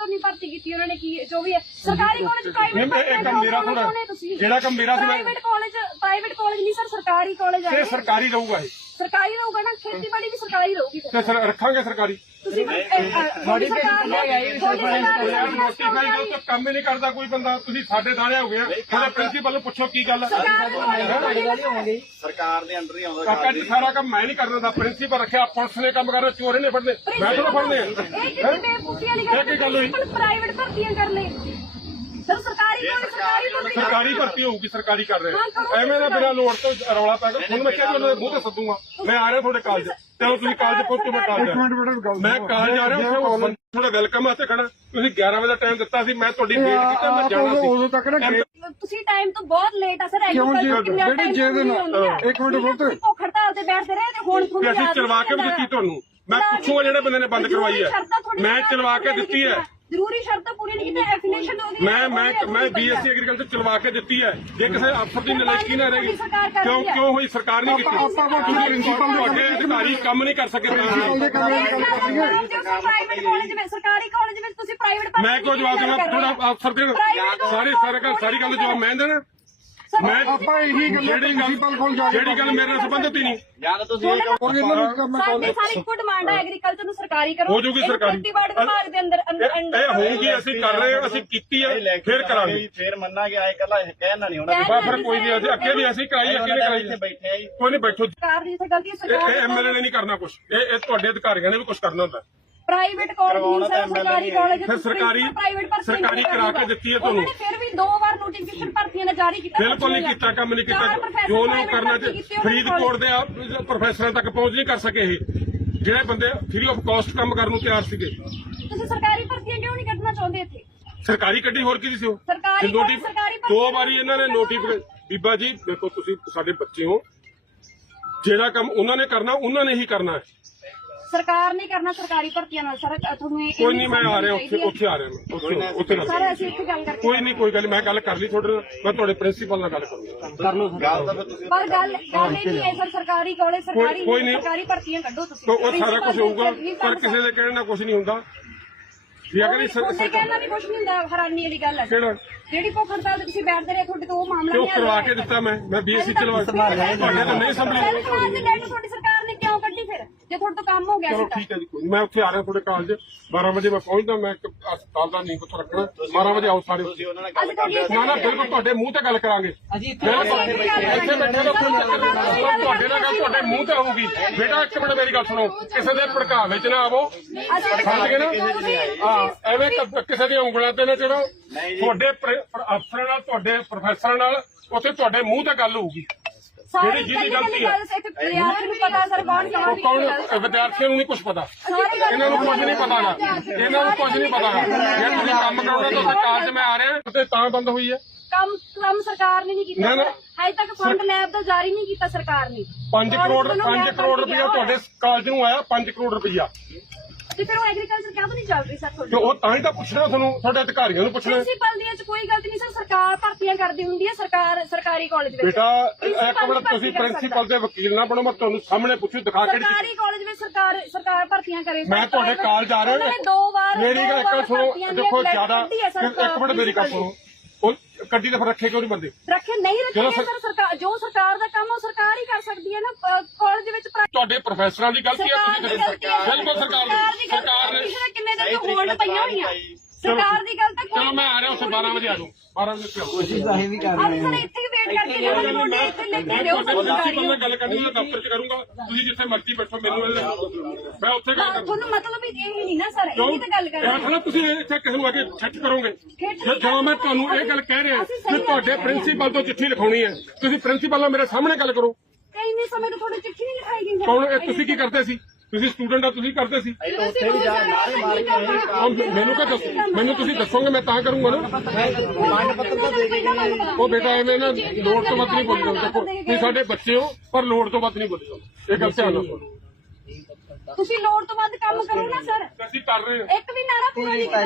ਕਾਹਤੋਂ ਨਹੀਂ ਭਰਤੀ ਕੀਤੀ ਉਹਨਾਂ ਨੇ ਕੀ ਜੋ ਵੀ ਹੈ। ਸਰਕਾਰੀ ਕਾਲਜ ਪ੍ਰਾਈਵੇਟ ਇਹ ਮੇਰਾ ਥੋੜ੍ਹਾ। ਜਿਹੜਾ ਕੰਮ ਮੇਰਾ ਸੀ ਮੈਂ- ਪ੍ਰਾਈਵੇਟ ਕਾਲਜ ਪ੍ਰਾਈਵੇਟ ਕਾਲਜ ਨਹੀਂ ਸਰ ਸਰਕਾਰੀ ਕਾਲਜ ਤੇ ਹੈ ਸਰਕਾਰੀ ਰਹੂਗਾ ਇਹ। ਸਰਕਾਰੀ ਰਹੂਗਾ ਨਾ ਖੇਤੀਬਾੜੀ ਵੀ ਸਰਕਾਰੀ ਰਹੂਗੀ ਫਿਰ। ਤੇ ਸਰ ਰੱਖਾਂਗੇ ਸਰਕਾਰੀ। ਤੁਸੀਂ ਦੋ ਤਾਂ ਕੰਮ ਹੀ ਨਹੀਂ ਕਰਦਾ ਕੋਈ ਬੰਦਾ। ਤੁਸੀਂ ਸਾਡੇ ਦਾਣੇ ਹੋ ਗਏ ਆ। ਸਾਡੇ ਪ੍ਰਿੰਸੀਪਲ ਨੂੰ ਪੁੱਛੋ ਕੀ ਗੱਲ ਹੈ ਸਰਕਾਰ ਦੇ ਅੰਡਰ ਹੀ ਆਉਂਦਾ ਕਾਕਾ ਜੀ ਸਾਰਾ ਕੰਮ ਮੈਂ ਨਹੀਂ ਕਰਨਾ ਦਾ ਪ੍ਰਿੰਸੀਪਲ ਰੱਖਿਆ ਪੁਲਿਸ ਨੇ ਕੰਮ ਕਰਨਾ ਚੋਰੇ ਨੇ ਫੜਨੇ। ਮੈਂ ਥੋੜਾ ਫੜਨੇ ਆ? ਇਹ ਕਿੰਨੀ ਬੇਵਕੂਫੀ ਵਾਲੀ ਗੱਲ ਇਹ ਕੀ ਗੱਲ ਹੋਈ? ਪ੍ਰਾਈਵੇਟ ਭਰਤੀਆਂ ਕਰ ਲੈ ਸਰ ਸਰਕਾਰੀ ਭਰਤੀ ਸਰਕਾਰੀ ਭਰਤੀ ਹੋਊਗੀ ਸਰਕਾਰੀ ਕਰ ਰਹੇ। ਐਵੇਂ ਨਾ ਬਿਨਾਂ ਲੋੜ ਤੋਂ ਰੌਲਾ ਪੈ ਗਿਆ। ਹੁਣ ਮੈਂ ਕਿਹਾ ਜੀ ਉਹਨਾਂ ਦੇ ਮੂੰਹ ਤੇ ਸੱਦੂਗਾ। ਮੈਂ ਆ ਰਿਹਾ ਤੁਹਾਡੇ ਕਾਲਜ। ਚਲੋ ਤੁਸੀਂ ਕਾਲਜ ਪਹੁੰਚੋ ਮੈਂ ਕਾਲਜ ਆ। ਮੈਂ ਕਾਲਜ ਆ ਰਿਹਾ ਉੱਥੇ ਥੋੜਾ ਵੈਲਕਮ ਵਾਸਤੇ ਖੜਾ ਤੁਸੀਂ 11 ਵਜੇ ਦਾ ਟਾਈਮ ਦਿੱਤਾ ਸੀ ਮੈਂ ਤੁਹਾਡੀ ਵੇਟ ਕੀਤਾ ਮੈਂ ਜਾਣਾ ਸੀ ਉਦੋਂ ਤੱਕ ਨਾ ਤੁਸੀਂ ਟਾਈਮ ਤੋਂ ਬਹੁਤ ਲੇਟ ਆ ਸਰ ਕਿਉਂ ਜੀ? agriculture ਕਿੰਨਾ ਜਿਹੜੀ time ਜੇ ਦਿਨ- ਹੁੰਦੀ ਆ। ਇੱਕ ਮਿੰਟ ਰੁਕੋ ਤੇ। ਭੁੱਖ ਹੜਤਾਲ ਤੇ ਬੈਠਦੇ ਰਹੇ ਤੇ ਹੁਣ ਤੁਹਾਨੂੰ ਅਸੀਂ ਚਲਵਾ ਕੇ ਵੀ ਦਿੱਤੀ। ਤੁਹਾਨੂੰ ਮੈਂ ਪੁੱਛੂਗਾ ਜਿਹੜੇ ਬੰਦੇ ਨੇ ਬੰਦ ਕਰਵਾਈ ਹੈ ਮੈਂ ਚਲਵਾ ਕੇ ਦਿੱਤੀ ਹੈ ਜ਼ਰੂਰੀ ਸ਼ਰਤਾਂ ਪੂਰੀਆਂ ਨਹੀਂ ਕੀਤੀਆਂ ਐਫੀਲੀਏਸ਼ਨ ਉਹਦੀ ਮੈਂ ਮੈਂ ਮੈਂ ਬੀਐਸਸੀ ਐਗਰੀਕਲਚਰ ਚਲਵਾ ਕੇ ਦਿੱਤੀ ਹੈ। ਜੇ ਕਿਸੇ ਅਫਸਰ ਦੀ ਨਲਾਇਕੀ ਨਾ ਰਹੇਗੀ? ਕਿਉਂ ਕਿਉਂ ਹੋਈ ਸਰਕਾਰ ਨੇ ਕੀਤੀ? ਤੁਸੀਂ ਪ੍ਰਿੰਸੀਪਲ ਤੁਹਾਡੇ ਅਧਿਕਾਰੀ ਕੰਮ ਨਹੀਂ ਕਰ ਸਕੇ ਪ੍ਰਿੰਸੀਪਲ ਦੇ ਕੰਮ ਦੀ ਗੱਲ ਕਰ ਰਹੀ ਹੈ ਪ੍ਰਾਈਵੇਟ ਕਾਲਜ ਵਿੱਚ ਸਰਕਾਰੀ ਕਾਲਜ ਵਿੱਚ ਤੁਸੀਂ ਪ੍ਰਾਈਵੇਟ ਮੈਂ ਕਿਉਂ ਜਵਾਬ ਦੇਵਾਂ? ਥੋੜਾ ਅਫਸਰ ਦੇ ਸਾਰੀ ਸਾਰੀ ਗੱਲ ਸਾਰੀ ਗੱਲ ਦਾ ਜਵਾਬ ਮੈਂ ਦੇਣਾ। ਮੈਂ ਆਪਾਂ ਇਹੀ ਗੱਲ ਜਿਹੜੀ ਗੱਲ ਪ੍ਰਿੰਸੀਪਲ ਕੋਲ ਜਾ ਕੇ ਜਿਹੜੀ ਗੱਲ ਮੇਰੇ ਨਾਲ ਸੰਬੰਧਿਤ ਹੀ ਨਹੀਂ। ਜਾਂ ਤਾਂ ਤੁਸੀਂ ਇਹ ਔਰ ਇਹਨਾਂ ਨੂੰ ਕੰਮ ਮੈਂ ਸਾਡੀ ਸਾਰੀ ਇੱਕੋ ਡਿਮਾਂਡ ਹੈ ਐਗਰੀਕਲਚਰ ਨੂੰ ਸਰਕਾਰੀ ਕਰੋ। ਹੋ ਇਹਨੂੰ ਸਰਕਾਰੀ। ਖੇਤੀਬਾੜੀ ਵਿਭਾਗ ਦੇ ਅੰਦਰ ਅੰਦਰ- ਇਹ ਹੋਊਗੀ ਅਸੀਂ ਕਰ ਰਹੇ ਹਾਂ ਅਸੀਂ ਕੀਤੀ ਹੈ ਫਿਰ ਕਰਾਂਗੇ। ਫੇਰ ਮੰਨਾਂਗੇ ਆਏ ਕੱਲਾ ਕਹਿਣਾ ਨਹੀਂ ਹੋਣਾ। ਬਾ ਫਿਰ ਕੋਈ ਨਹੀਂ ਅਸੀਂ ਅੱਗੇ ਵੀ ਅਸੀਂ ਕਰਾਈ ਅੱਗੇ ਨਹੀਂ ਕਰਾਈ। ਇੱਥੇ ਬੈਠੇ ਕੋਈ ਨਹੀਂ ਬੈਠੋ। ਸਰਕਾਰ ਦੀ ਇੱਥੇ ਗਲਤੀ ਸਰਕਾਰ ਇਹ ਐਮਐਲਏ ਨੇ ਨਹੀਂ ਕਰਨਾ ਕੁਝ ਇਹ ਇਹ ਤੁਹਾਡੇ ਅਧਿਕਾਰੀਆਂ ਨੇ ਵੀ ਕੁਝ ਕਰਨਾ ਹੁੰਦਾ। ਪ੍ਰਾਈਵੇਟ ਕਾਲਜ ਸਰਕਾਰੀ ਕਾਲਜ ਫਿਰ ਸਰਕਾਰੀ ਸਰਕਾਰੀ ਕਰਾ ਕੇ ਦਿੱਤੀ ਹੈ ਤੁਹਾਨੂੰ। ਫਿਰ ਵੀ ਦੋ ਵਾਰ ਨੋਟੀਫਿਕੇਸ਼ਨ ਭਰਤੀਆਂ ਨੇ ਜਾਰੀ ਕੀਤਾ ਬਿਲਕੁਲ ਨਹੀਂ ਕੀਤਾ ਕੰਮ ਨਹੀਂ ਕੀਤਾ। ਜੋ ਨੂੰ ਕਰਨਾ ਫਰੀਦਕੋਟ ਦੇ ਆ ਪ੍ਰੋਫੈਸਰਾਂ ਤੱਕ ਪਹੁੰਚ ਨਹੀਂ ਕਰ ਸਕੇ ਇਹ। ਜਿਹੜੇ ਬੰਦੇ ਫ੍ਰੀ ਆਫ ਕਾਸਟ ਕੰਮ ਕਰਨ ਨੂੰ ਤਿਆਰ ਸੀਗੇ। ਤੁਸੀਂ ਸਰਕਾਰੀ ਭਰਤੀਆਂ ਕਿਉਂ ਨਹੀਂ ਕੱਢਣਾ ਚਾਹੁੰਦੇ ਇੱਥੇ? ਸਰਕਾਰੀ ਗੱਡੀ ਹੋਰ ਕੀ ਸੀ ਉਹ? ਸਰਕਾਰੀ ਦੋ ਵਾਰੀ ਇਹਨਾਂ ਨੇ ਨੋਟੀਫਿਕੇਸ਼ਨ ਬੀਬਾ ਜੀ ਦੇਖੋ ਤੁਸੀਂ ਸਾਡੇ ਬੱਚੇ ਹੋ। ਜਿਹੜਾ ਕੰਮ ਉਹਨਾਂ ਨੇ ਕਰਨਾ ਉਹਨਾਂ ਨੇ ਹੀ ਕਰਨਾ ਹੈ। ਸਰਕਾਰ ਨਹੀਂ ਕਰਨਾ ਸਰਕਾਰੀ ਭਰਤੀਆਂ ਨਾਲ। ਸਰ ਤੁਹਾਨੂੰ ਇਹ ਕੋਈ ਨਹੀਂ ਮੈਂ ਆ ਰਿਹਾ ਉੱਥੇ ਉੱਥੇ ਆ ਰਿਹਾ ਮੈਂ ਉੱਥੇ ਸਰ ਅਸੀਂ ਇੱਥੇ ਗੱਲ ਕਰਕੇ ਕੋਈ ਨਹੀਂ ਕੋਈ ਗੱਲ ਮੈਂ ਗੱਲ ਕਰ ਲਈ ਤੁਹਾਡੇ ਨਾਲ ਮੈਂ ਤੁਹਾਡੇ ਪ੍ਰਿੰਸੀਪਲ ਨਾਲ ਗੱਲ ਕਰੂੰਗਾ। ਗੱਲ ਤਾਂ ਫਿਰ ਤੁਸੀਂ ਪਰ ਗੱਲ ਗੱਲ ਇਹ ਨਹੀਂ ਹੈ ਸਰ ਸਰਕਾਰੀ ਕਾਲਜ ਸਰਕਾਰੀ ਨਹੀਂ। ਸਰਕਾਰੀ ਭਰਤੀਆਂ ਕੱਢੋ ਤੁਸੀਂ। ਉਹ ਸਾਰਾ ਕੁਝ ਹੋਊਗਾ ਨਹੀਂ ਪਰ ਕਿਸੇ ਦੇ ਕਹਿਣ ਨਾਲ ਕੁਝ ਨਹੀਂ ਹੁੰਦਾ। ਜੇ ਅਗਰ ਇਸ ਤੁਹਾਡੇ ਕਹਿਣਾ ਵੀ ਕੁਝ ਨਹੀਂ ਹੁੰਦਾ ਹੈਰਾਨੀ ਵਾਲੀ ਗੱਲ ਹੈ। ਕਿਹੜਾ? ਜਿਹੜੀ ਭੁੱਖ ਹੜਤਾਲ ਤੇ ਤੁਸੀਂ ਬੈਠਦੇ ਰਹੇ ਤੁਹਾਡੇ ਤੋਂ ਉਹ ਮਾਮਲਾ ਨਹੀਂ ਹੱਲ ਕਰਵਾ। ਕੇ ਦਿੱਤਾ ਮੈਂ। ਮੈਂ ਬੀਐਸਸੀ ਚਲਵਾ ਤੁਹਾਡੇ ਤੋਂ ਨਹੀਂ ਸੰਭਲੀ। ਤੁਹਾਡੀ ਸਰਕਾਰ ਨੇ ਕਿਉਂ ਕੱਢੀ ਫਿਰ? ਤੋਂ ਕੰਮ ਹੋ ਗਿਆ ਚਲੋ ਸੀ ਤਾਂ। ਠੀਕ ਹੈ ਜੀ ਕੋਈ ਨੀ। ਮੈਂ ਉੱਥੇ ਆ ਰਿਹਾ ਤੁਹਾਡੇ ਕਾਲਜ 12 ਵਜੇ ਮੈਂ ਪਹੁੰਚਦਾ ਮੈਂ ਇੱਕ ਹਸਪਤਾਲ ਦਾ ਨੀਂਹ ਪੱਥਰ ਰੱਖਣਾ। 12 ਵਜੇ ਆਓ ਸਾਰੇ। ਤੁਸੀਂ ਉਹਨਾਂ ਨਾਲ ਗੱਲ ਅਸੀਂ ਨਾ ਨਾ ਬਿਲਕੁਲ ਤੁਹਾਡੇ ਮੂੰਹ ਤੇ ਗੱਲ ਕਰਾਂਗੇ। ਬਿਲਕੁਲ ਇੱਥੇ ਬੈਠੇ ਦਾ ਤੁਹਾਡੇ ਨਾਲ ਗੱਲ ਤੁਹਾਡੇ ਮੂੰਹ ਤੇ ਹੋਊਗੀ। ਬੇਟਾ ਇੱਕ ਮਿੰਟ ਮੇਰੀ ਗੱਲ ਸੁਣੋ। ਕਿਸੇ ਦੇ ਭੜਕਾਵੇ ਚ ਨਾ ਆਵੋ। ਸਮਝ ਗਏ ਨਾ? ਹਾਂ ਐਵੇਂ ਕ- ਕਿਸੇ ਦੀਆਂ ਉਂਗਲਾਂ ਤੇ ਨਾ ਚੜੋ। ਤੁਹਾਡੇ ਪ੍ਰ- ਪ੍ਰ- ਅਫਸਰਾਂ ਨਾਲ ਤੁਹਾਡੇ ਪ੍ਰੋਫੈਸਰਾਂ ਨਾਲ ਉੱਥੇ ਤੁਹਾਡੇ ਮੂੰਹ ਤੇ ਗੱਲ ਹੋਊਗੀ। ਜਿਹੜੀ ਜਿਹਦੀ ਗਲਤੀ ਹੈ ਵਿਦਿਆਰਥੀ ਨੂੰ ਪਤਾ ਸਰ ਕੌਣ ਕਹਾਣੀ ਕੌਣ ਵਿਦਿਆਰਥੀਆਂ ਨੂੰ ਨਹੀਂ ਕੁਝ ਪਤਾ। ਇਹਨਾਂ ਨੂੰ ਕੁਝ ਨਹੀਂ ਪਤਾਗਾ ਇਹਨਾਂ ਨੂੰ ਕੁਝ ਨਹੀਂ ਪਤਾ। ਜੇ ਤੁਸੀਂ ਕੰਮ ਕਰਾਉਣਾ ਤਾਂ ਕਾਲਜ ਮੈਂ ਆ ਰਿਹਾ। ਤੇ ਤਾਂ ਬੰਦ ਹੋਈ ਹੈ। ਕੰਮ ਕੰਮ ਸਰਕਾਰ ਨੇ ਨਹੀਂ ਕੀਤਾ। ਹਜੇ ਤੱਕ ਫੰਡ ਲੈਬ ਦਾ ਜਾਰੀ ਨਹੀਂ ਕੀਤਾ ਸਰਕਾਰ ਨੇ। 5 ਕਰੋੜ 5 ਕਰੋੜ ਰੁਪਇਆ ਤੁਹਾਡੇ ਕਾਲਜ ਨੂੰ ਆਇਆ। 5 ਕਰੋੜ ਰੁਪਇਆ ਤੇ ਫਿਰ ਉਹ ਐਗਰੀਕਲਚਰ ਕਿਉਂ ਨਹੀਂ ਚੱਲ ਰਹੀ ਸਰ ਤੇ ਤੁਹਾਡੀ ਉਹ ਤਾਂ ਹੀ ਤਾਂ ਪੁੱਛਣਾ ਤੁਹਾਨੂੰ ਤੁਹਾਡੇ ਅਧਿਕਾਰੀਆਂ ਨੂੰ ਪੁੱਛਣਾ। ਪ੍ਰਿੰਸੀਪਲ ਦੀਆਂ ਚ ਕੋਈ ਗਲਤੀ ਨਹੀਂ ਸਰ ਸਰਕਾਰ ਭਰਤੀਆਂ ਕਰਦੀ ਹੁੰਦੀ ਹੈ ਸਰਕਾਰ ਸਰਕਾਰੀ ਕਾਲਜ ਵਿੱਚ। ਬੇਟਾ Principal ਇੱਕ ਮਿੰਟ ਨਹੀਂ ਤੁਸੀਂ ਭਰਤੀ ਕਰ ਪ੍ਰਿੰਸੀਪਲ ਦੇ ਵਕੀਲ ਨਾ ਬਣੋ ਮੈਂ ਤੁਹਾਨੂੰ ਸਾਹਮਣੇ ਪੁੱਛੂ ਦਿਖਾ ਕੇ ਸਰਕਾਰੀ ਕਾਲਜ ਵਿੱਚ ਸਰਕਾਰ ਸਰਕਾਰ ਭਰਤੀਆਂ ਕਰੇ ਮੈਂ ਤੁਹਾਡੇ ਕਾਲਜ ਆ ਰਿਹਾ। ਉਹਨਾਂ ਨੇ ਦੋ ਵਾਰ ਮੇਰੀ ਗੱਲ ਦੋ ਵਾਰ ਇੱਕ ਸੁਣੋ ਭਰਤੀਆਂ ਦੀਆਂ ਦੇਖੋ plate ਜ਼ਿਆਦਾ ਕੱਢੀ ਹੈ ਸਰ, ਇੱਕ ਮਿੰਟ ਮੇਰੀ ਗੱਲ ਸੁਣੋ। ਉਹ ਗੱਡੀ ਦੇ ਫਿਰ ਰੱਖੇ ਕਿਉਂ ਨਹੀਂ ਬੰਦੇ? ਰੱਖੇ ਨਹੀਂ ਰੱਖੇ ਸਰ ਸਰਕਾਰ ਜੋ ਸਰਕਾਰ ਦਾ ਕੰਮ ਉਹ ਸਰਕਾਰ ਹੀ ਕਰ ਸਕਦੀ ਹੈ ਨਾ ਕਾਲਜ ਦੇ ਵਿੱਚ ਪ੍ਰਾ- ਤੁਹਾਡੇ ਪ੍ਰੋਫੈਸਰਾਂ ਦੀ ਗਲਤੀ ਹੈ ਸਰਕਾਰ ਤੁਸੀਂ ਗਲਤੀ ਹੈ ਬਿਲਕੁਲ ਸਰਕਾਰ ਦੀ ਸਰਕਾਰ ਨੇ ਕਿੰਨੇ ਦਿਨ ਤੋਂ ਹੋਲਡ ਪਈਆਂ ਹੋਈਆਂ। ਸਰਕਾਰ ਦੀ ਗੱਲ ਤਾਂ ਕੋਈ ਚਲੋ ਮੈਂ ਆ ਰਿਹਾ ਉੱਥੇ 12 ਵਜੇ ਆ ਜਾਊਂ। 12 ਵਜੇ ਆਓ ਕੋਸ਼ਿਸ਼ ਤਾਂ ਵੀ ਕਰ ਅਸੀਂ ਸਰ ਇੱਥੇ ਹੀ ਵੇਟ ਕਰਕੇ ਜਾਵਾਂਗੇ ਮੁੰਡੇ ਇੱਥੇ ਲੈ ਕੇ ਦਿਓ ਸਰਕਾਰੀ ਨਾਲ ਗੱਲ ਕਰਨੀ ਮੈਂ ਦਫ਼ਤਰ 'ਚ ਕਰੂੰਗਾ। ਤੁਸੀਂ ਜਿੱਥੇ ਮਰਜ਼ੀ ਬੈਠੋ ਮੈਨੂੰ ਇਹ- ਮੈਂ ਉੱਥੇ ਗੱਲ ਕਰੂੰਗਾ। ਤੁਹਾਨੂੰ ਮਤਲਬ ਇਹ ਨਹੀਂ ਨਾ ਸਰ ਇਹ ਤਾਂ ਗੱਲ ਕਰ ਇਹ ਮਤਲਬ ਤੁਸੀਂ ਇੱਥੇ ਕਿਸੇ ਨੂੰ ਆ ਕੇ ਛੱਟ ਕਰੋਗੇ। ਜੇ- ਜਦੋਂ ਮੈਂ ਤੁਹਾਨੂੰ ਇਹ ਗੱਲ ਕਹਿ ਰਿਹਾ ਕਿ ਤੁਹਾਡੇ ਪ੍ਰਿੰਸੀਪਲ ਤੋਂ ਚਿੱਠੀ ਲਿਖਾਉਣੀ ਹੈ ਤੁਸੀਂ ਪ੍ਰਿੰਸੀਪਲ ਨਾਲ ਮੇਰੇ ਸਾਹਮਣੇ ਗੱਲ ਕਰੋ। ਇੰਨੇ ਸਮੇਂ ਤੋਂ ਤੁਹਾਡੀ ਚਿੱਠੀ ਨਹੀਂ ਲਿਖਾਈ ਗਈ ਕੌਣ ਇਹ ਤੁਸੀਂ ਕੀ ਕਰਦੇ ਸੀ? ਤੁਸੀਂ ਸਟੂਡੈਂਟ ਆ ਤੁਸੀਂ ਕਰਦੇ ਸੀ? ਅਸੀਂ ਤਾਂ ਉੱਥੇ ਵੀ ਜਾ ਨਾਰੇ ਮਾਰ ਕੇ ਆਏ। ਉਹ ਮੈਨੂੰ ਕਹ ਦੱਸੋ ਮੈਨੂੰ ਤੁਸੀਂ ਦੱਸੋਗੇ ਮੈਂ ਤਾਂ ਕਰੂੰਗਾ ਨਾ। ਮੰਗ ਪੱਤਰ ਤਾਂ ਦੇ ਕੇ ਗਏ ਉਹ ਬੇਟਾ ਐਵੇਂ ਨਾ ਲੋੜ ਤੋਂ ਵੱਧ ਨਹੀਂ ਬੋਲੀ ਦੇਖੋ ਤੁਸੀਂ ਸਾਡੇ ਬੱਚੇ ਹੋ ਪਰ ਲੋੜ ਤੋਂ ਵੱਧ ਨਹੀਂ ਬੋਲੀ ਇਹ ਗੱਲ ਧਿਆਨ ਰੱਖੋ ਤੁਸੀਂ ਲੋੜ ਤੋਂ ਵੱਧ ਕੰਮ ਕਰੋ ਨਾ ਸਰ। ਅਸੀਂ ਕਰ ਰਹੇ ਹਾਂ। ਇੱਕ ਵੀ ਨਾਰਾ ਪੂਰਾ ਨਹੀਂ ਕੀਤਾ।